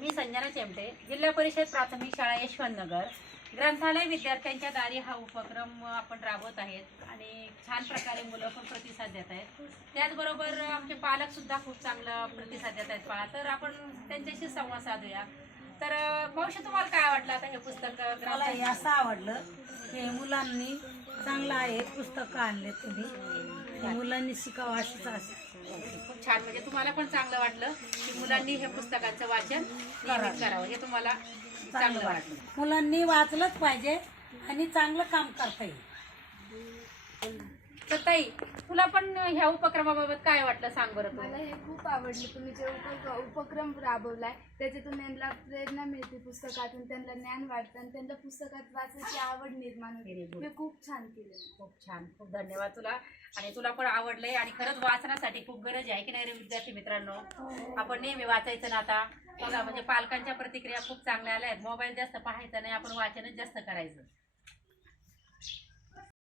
मी संजना चेमटे, जिल्हा परिषद प्राथमिक शाळा यशवंतनगर, ग्रंथालय विद्यार्थ्यांच्या दारी हा उपक्रम आपण राबवत आहेत आणि छान प्रकारे मुलं पण प्रतिसाद देत आहेत. त्याचबरोबर आमचे पालक सुद्धा खूप चांगला प्रतिसाद देत आहेत बाळा. तर आपण त्यांच्याशी संवाद साधूया. तर मावशी, तुम्हाला काय वाटलं आता हे पुस्तक? मला हे असं आवडलं हे मुलांनी चांगलं आहे, पुस्तकं आणले तुम्ही, मुलांनी शिकावं अशीच आशा. खूप छान, म्हणजे तुम्हाला पण चांगलं वाटलं की मुलांनी हे पुस्तकांचं वाचन नियमित करावं, हे तुम्हाला चांगलं वाटलं. मुलांनी वाचलंच पाहिजे आणि चांगलं काम करता येईल. तर ताई, तुला पण ह्या उपक्रमाबाबत काय वाटलं, सांग बरं तू. मला हे खूप आवडलं. तुम्ही जे उपक्रम राबवलाय त्याच्यातून त्यांना प्रेरणा मिळते, पुस्तकातून त्यांना ज्ञान वाटतं आणि त्यांना पुस्तकात वाचायची आवड निर्माण होते. हे खूप छान केलं. खूप छान, खूप धन्यवाद तुला. आणि तुला पण आवडलंय आणि खरंच वाचनासाठी खूप गरज आहे की नाही रे विद्यार्थी मित्रांनो? आपण नेहमी वाचायचं ना. आता बघा, म्हणजे पालकांच्या प्रतिक्रिया खूप चांगल्या आल्या आहेत. मोबाईल जास्त पाहायचा नाही, आपण वाचनच जास्त करायचं.